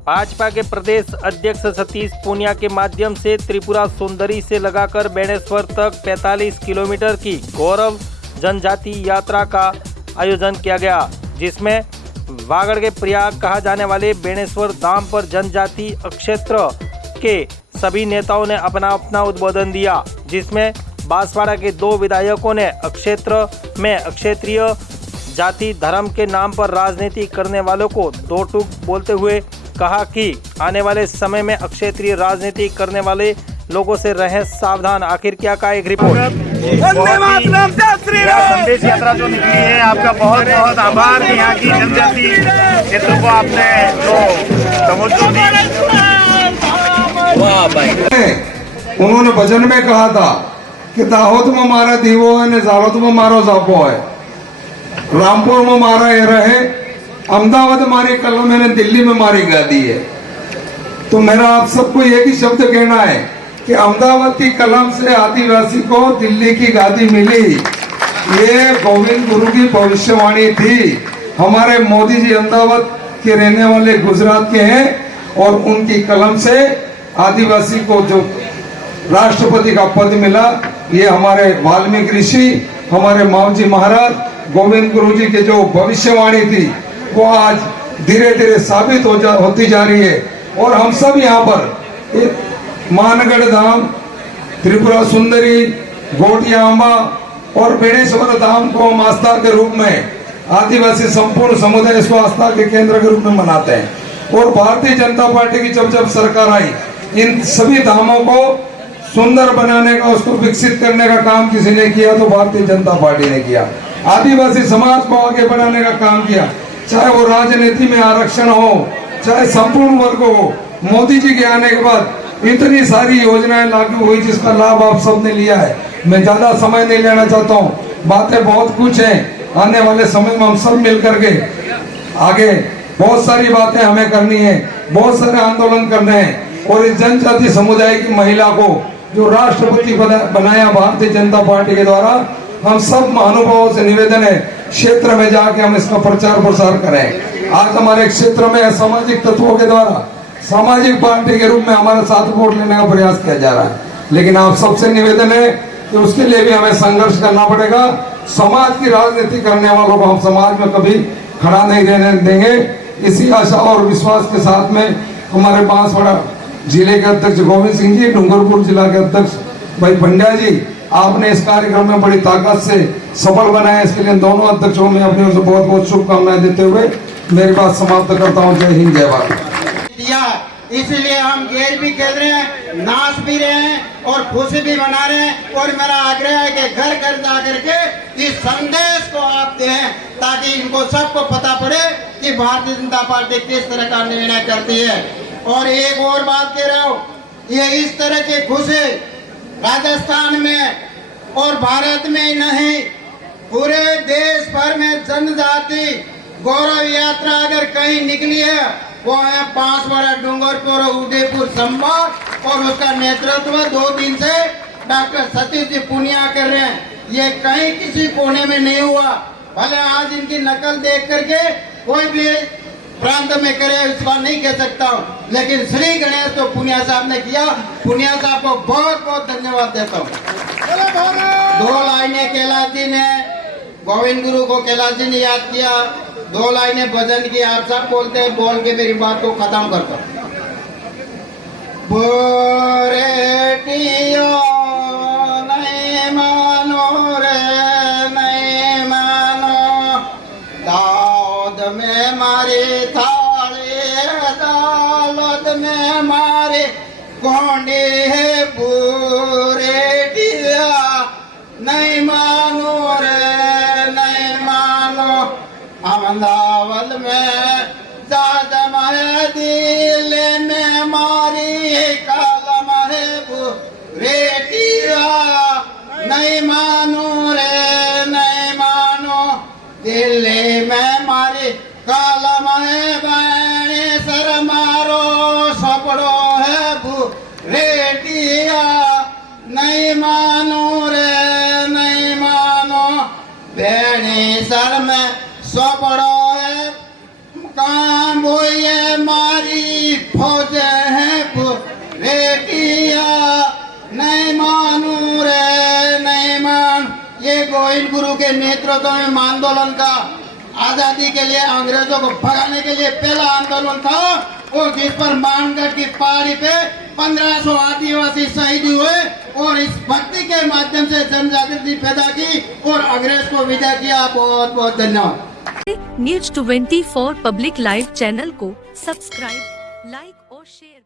भाजपा के प्रदेश अध्यक्ष सतीश पूनिया के माध्यम से त्रिपुरा सुंदरी से लगाकर बेणेश्वर तक 45 किलोमीटर की गौरव जनजाति यात्रा का आयोजन किया गया, जिसमें वागड़ के प्रयाग कहा जाने वाले बेणेश्वर धाम पर जनजाति क्षेत्र के सभी नेताओं ने अपना अपना उद्बोधन दिया, जिसमें बांसवाड़ा के 2 विधायकों ने क्षेत्र में क्षेत्रीय जाति धर्म के नाम पर राजनीति करने वालों को दो टूक बोलते हुए कहा कि आने वाले समय में क्षेत्रीय राजनीति करने वाले लोगों से रहें सावधान। आखिर क्या का एक रिपोर्ट। संदेश यात्रा जो निकली है, आपका बहुत बहुत आभार। यहाँ की जनजाति क्षेत्रों को आपने जो तवज्जो दी। उन्होंने भजन में कहा था कि दाहोद में मारा दीवो है, जालोद में मारो जापो है, रामपुर में मारा ये रहे, अहमदाबाद मारी कलम मैंने दिल्ली में मारी गादी है। तो मेरा आप सबको एक ही शब्द कहना है कि अहमदाबाद की कलम से आदिवासी को दिल्ली की गादी मिली। ये गोविंद गुरु की भविष्यवाणी थी। हमारे मोदी जी अहमदाबाद के रहने वाले गुजरात के हैं और उनकी कलम से आदिवासी को जो राष्ट्रपति का पद मिला, ये हमारे वाल्मीकि ऋषि, हमारे मावजी महाराज, गोविंद गुरु जी की जो भविष्यवाणी थी वो आज धीरे धीरे साबित होती जा रही है। और हम सब यहाँ पर मानगढ़ धाम, त्रिपुरा सुंदरी, गोटिया अम्बा और बेणेश्वर धाम को हम आस्था के रूप में, आदिवासी संपूर्ण समुदाय इसको आस्था के केंद्र के रूप में मनाते हैं। और भारतीय जनता पार्टी की जब सरकार आई, इन सभी धामों को सुंदर बनाने का, उसको विकसित करने का काम किसी ने किया तो भारतीय जनता पार्टी ने किया। आदिवासी समाज को आगे बढ़ाने का काम किया, चाहे वो राजनीति में आरक्षण हो, चाहे संपूर्ण वर्ग हो। मोदी जी के आने के बाद इतनी सारी योजनाएं लागू हुई जिसका लाभ आप सबने लिया है। मैं ज्यादा समय नहीं लेना चाहता हूँ, बातें बहुत कुछ हैं। आने वाले समय में हम सब मिल करके आगे बहुत सारी बातें हमें करनी है, बहुत सारे आंदोलन करने हैं। और इस जनजाति समुदाय की महिला को जो राष्ट्रपति बनाया भारतीय जनता पार्टी के द्वारा, हम सब महानुभावों से निवेदन है क्षेत्र में जाके हम इसका प्रचार प्रसार करें। आज हमारे क्षेत्र में सामाजिक तत्वों के द्वारा सामाजिक पार्टी के रूप में हमारे साथ वोट लेने का प्रयास किया जा रहा है, लेकिन आप सबसे निवेदन है कि उसके लिए भी हमें संघर्ष करना पड़ेगा। समाज की राजनीति करने वालों को हम समाज में कभी खड़ा नहीं रहने देंगे। इसी आशा और विश्वास के साथ में हमारे बांसवाड़ा जिले के अध्यक्ष गोविंद सिंह जी, डूंगरपुर जिला के अध्यक्ष भाई पंड्या जी, आपने इस कार्यक्रम में बड़ी ताकत से सफल बनाया। इसके लिए दोनों अध्यक्षों में अपनी ओर से बहुत बहुत शुभकामनाएं देते हुए मेरी बात समाप्त करता हूं। जय हिंद, जय भारत। इसलिए हम गेर भी खेल रहे हैं, नाच भी रहे हैं और खुशी भी मना रहे हैं। और मेरा आग्रह है कि घर घर जा करके इस संदेश को आप दें, ताकि इनको सबको पता पड़े कि भारतीय जनता पार्टी किस तरह का निर्णय करती है। और एक और बात कह रहा हूँ, ये इस तरह की खुशी राजस्थान में और भारत में नहीं, पूरे देश भर में जनजाति गौरव यात्रा अगर कहीं निकली है वो है बांसवाड़ा, डूंगरपुर और उदयपुर संभाग। और उसका नेतृत्व 2 दिन से डॉक्टर सतीश जी पूनिया कर रहे हैं। ये कहीं किसी कोने में नहीं हुआ। भले आज इनकी नकल देख करके कोई भी प्रांत में करे इसका नहीं कह सकता हूँ, लेकिन श्री गणेश तो पूनिया साहब ने किया। पूनिया साहब को बहुत बहुत धन्यवाद देता हूँ। 2 लाइनें कैलाश जी ने, गोविंद गुरु को कैलाश जी ने याद किया, 2 लाइनें भजन की आप सब बोलते हैं, बोल के मेरी बात को खत्म करता हूँ। नहीं मानो रे, नहीं मानो, दाऊद में मारे थारे, अदालत में मारे कोंडे है बुरेटिया। नहीं मानो रे, नहीं मानो, अहमदाबाद में जादम है, दिल में मारी कलम है बुरेटिया। नहीं मानो रे, नहीं मानो, दिल्ली में मारी कलम है बेणेश्वर मारो सपड़ो है बुरेटिया। नहीं मानो रे, नहीं मानो, बेणेश्वर में सपड़ो है काम वो ये मारी फौज है रे किया नहीं मानू रे नहीं मान। ये गोविंद गुरु के नेतृत्व में आंदोलन का आजादी के लिए अंग्रेजों को भगाने के लिए पहला आंदोलन था, और जिस पर मानगढ़ की पहाड़ी पे 1500 आदिवासी शहीद हुए और इस भक्ति के माध्यम से जन जागृति पैदा की और अंग्रेज को विदा किया। बहुत बहुत धन्यवाद। न्यूज 24 पब्लिक लाइव चैनल को सब्सक्राइब, लाइक और शेयर